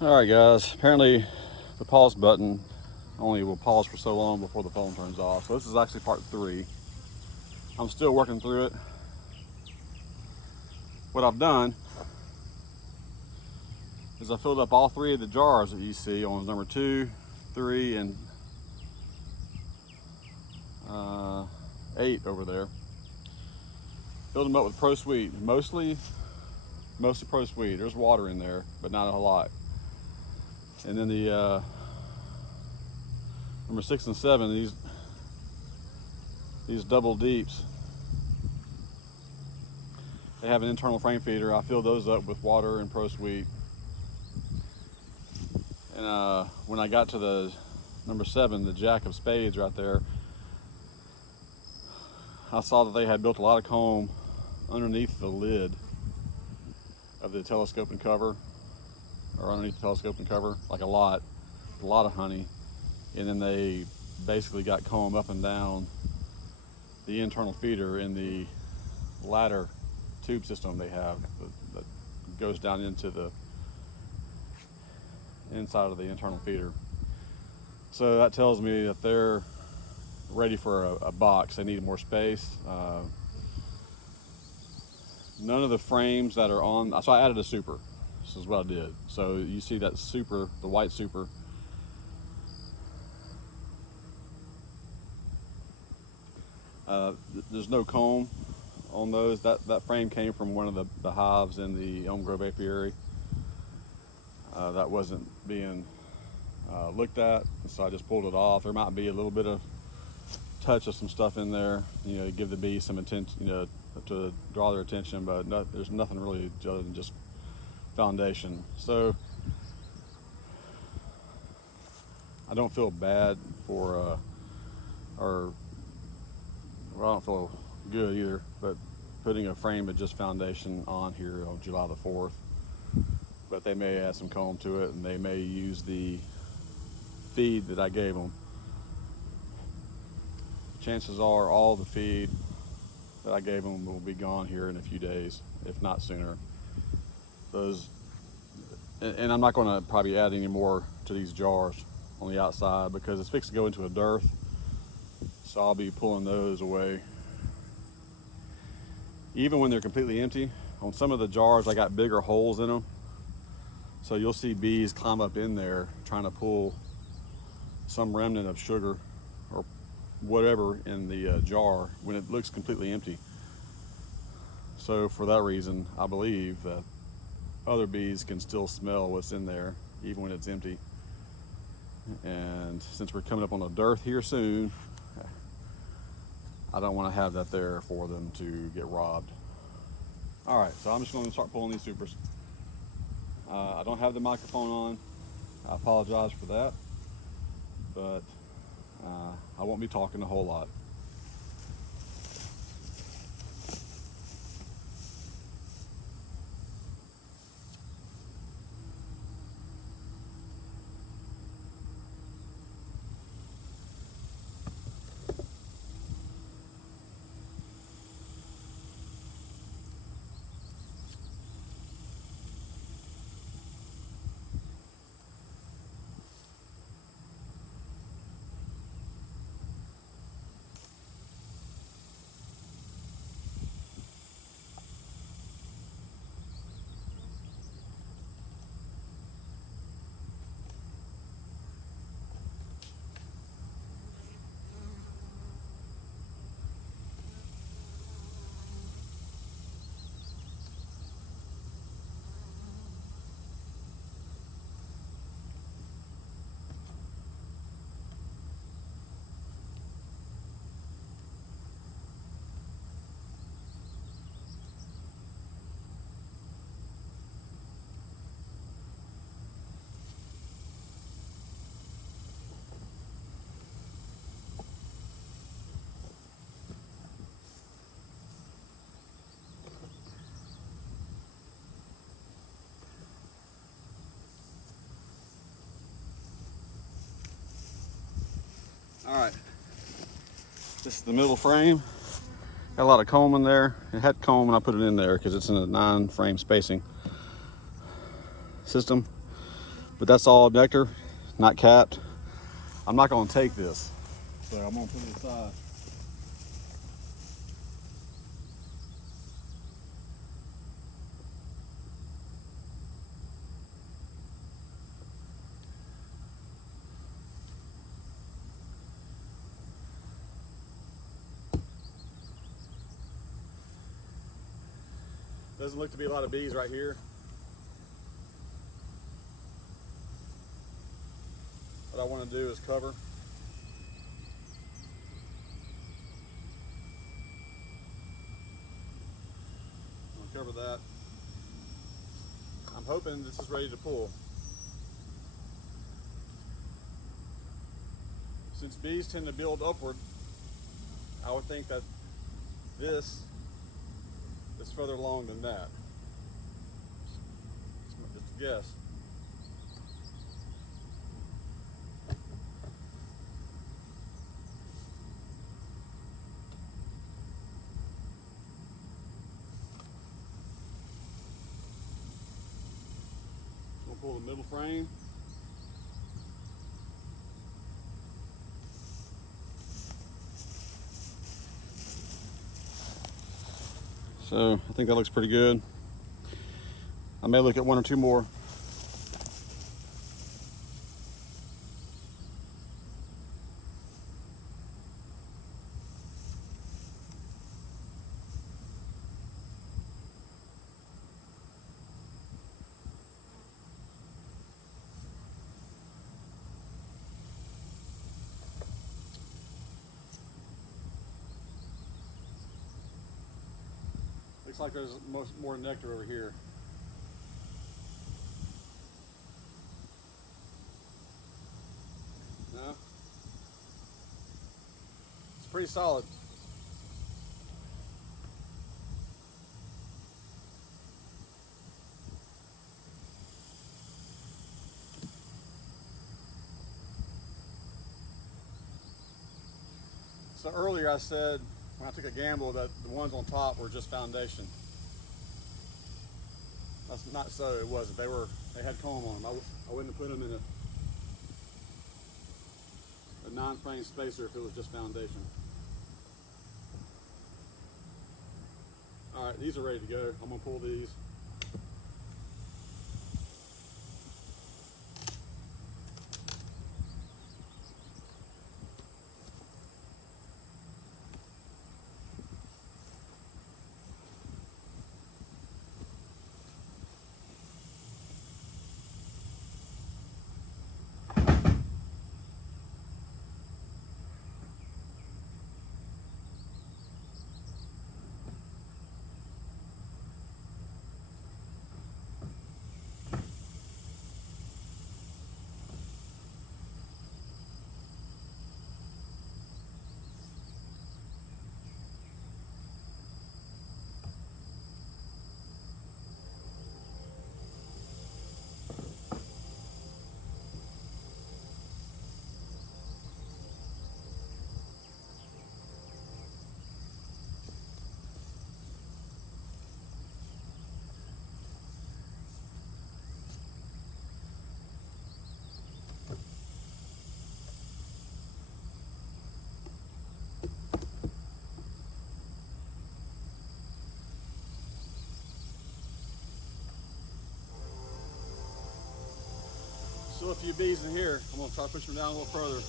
Alright guys, apparently the pause button only will pause for so long before the phone turns off. So this is actually part 3. I'm still working through it. What I've done is I filled up all 3 of the jars that you see on number 2, 3, and 8 over there. Filled them up with Pro Sweet, mostly Pro Sweet. There's water in there, but not a lot. And then the number 6 and 7, these double deeps, they have an internal frame feeder. I filled those up with water and Pro Sweet. And when I got to the number 7, the Jack of Spades right there, I saw that they had built a lot of comb underneath the lid of the telescoping cover, or underneath the telescoping cover, like a lot of honey. And then they basically got comb up and down the internal feeder in the ladder tube system they have that goes down into the inside of the internal feeder. So that tells me that they're ready for a box. They need more space. None of the frames that are on, so I added a super. This is what I did. So you see that super, the white super. There's no comb on those. That frame came from one of the hives in the Elm Grove Apiary. That wasn't being looked at, so I just pulled it off. There might be a little bit of touch of some stuff in there, give the bees some attention, to draw their attention, but there's nothing really other than just foundation. So I don't feel bad for, well, I don't feel good either, but putting a frame of just foundation on here on July the 4th. But they may add some comb to it, and they may use the feed that I gave them. Chances are all the feed that I gave them will be gone here in a few days, if not sooner. And I'm not going to probably add any more to these jars on the outside because it's fixed to go into a dearth, so I'll be pulling those away. Even when they're completely empty, on some of the jars I got bigger holes in them, so you'll see bees climb up in there trying to pull some remnant of sugar or whatever in the jar when it looks completely empty. So for that reason, I believe that other bees can still smell what's in there even when it's empty. And since we're coming up on a dearth here soon, I don't want to have that there for them to get robbed. All right, so I'm just going to start pulling these supers. I don't have the microphone on. I apologize for that, but I won't be talking a whole lot. All right, this is the middle frame. Got a lot of comb in there. It had comb and I put it in there because it's in a 9 frame spacing system. but that's all nectar, not capped. I'm not gonna take this, so I'm gonna put it aside. Doesn't look to be a lot of bees right here. What I want to do is cover. I'm gonna cover that. I'm hoping this is ready to pull. Since bees tend to build upward, I would think that this is further along than that. Just a guess. We'll pull the middle frame. So I think that looks pretty good. I may look at one or two more. Looks like there's more nectar over here. No? It's pretty solid. So earlier I said, when I took a gamble, that the ones on top were just foundation. That's not so, it wasn't. They had comb on them. I wouldn't have put them in a non-frame spacer if it was just foundation. All right, these are ready to go. I'm gonna pull these. Still a few bees in here. I'm gonna try to push them down a little further.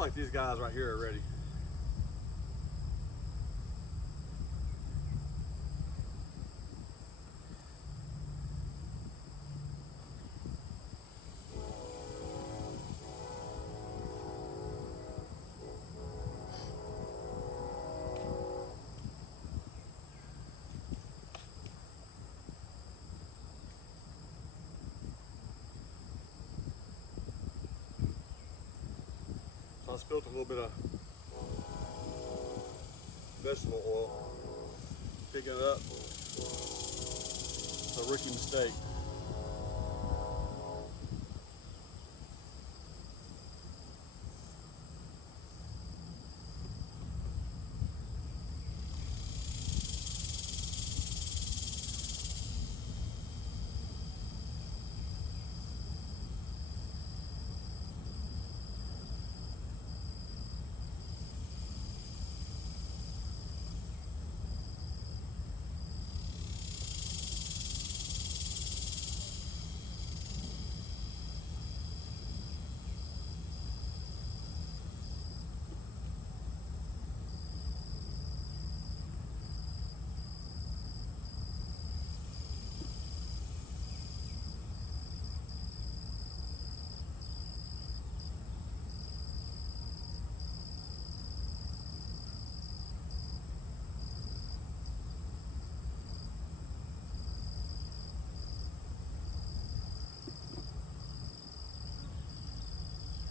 like these guys right here are ready. So I spilled a little bit of vegetable oil, picking it up. It's a rookie mistake.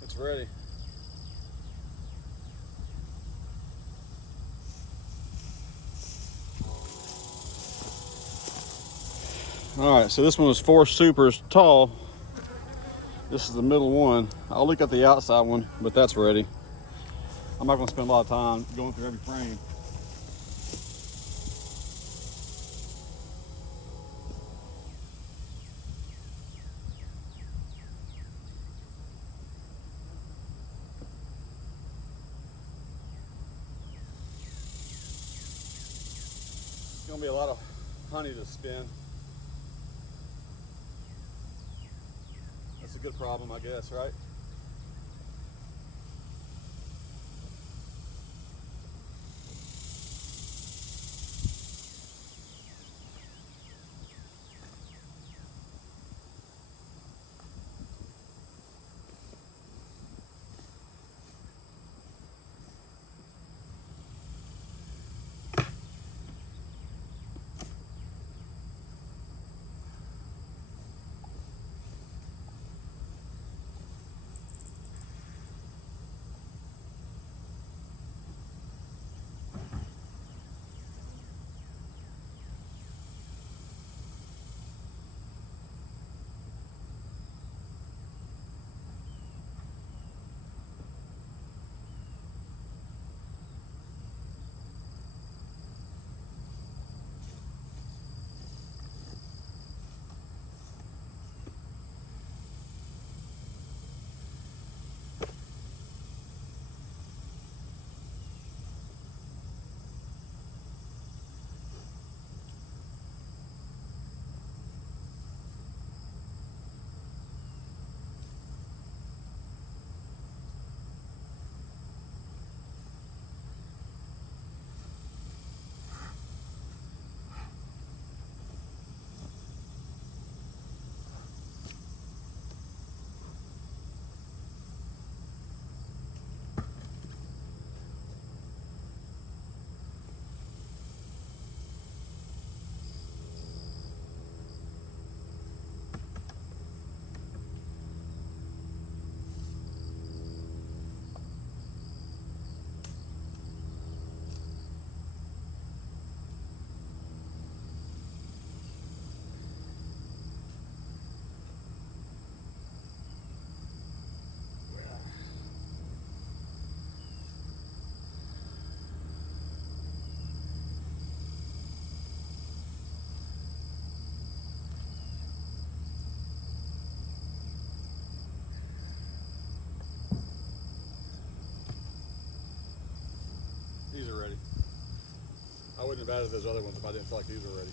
It's ready. All right, so this one was 4 supers tall. This is the middle one. I'll look at the outside one, but that's ready. I'm not gonna spend a lot of time going through every frame. It's gonna be a lot of honey to spin. That's a good problem, I guess, right? These are ready. I wouldn't have added those other ones if I didn't feel like these were ready.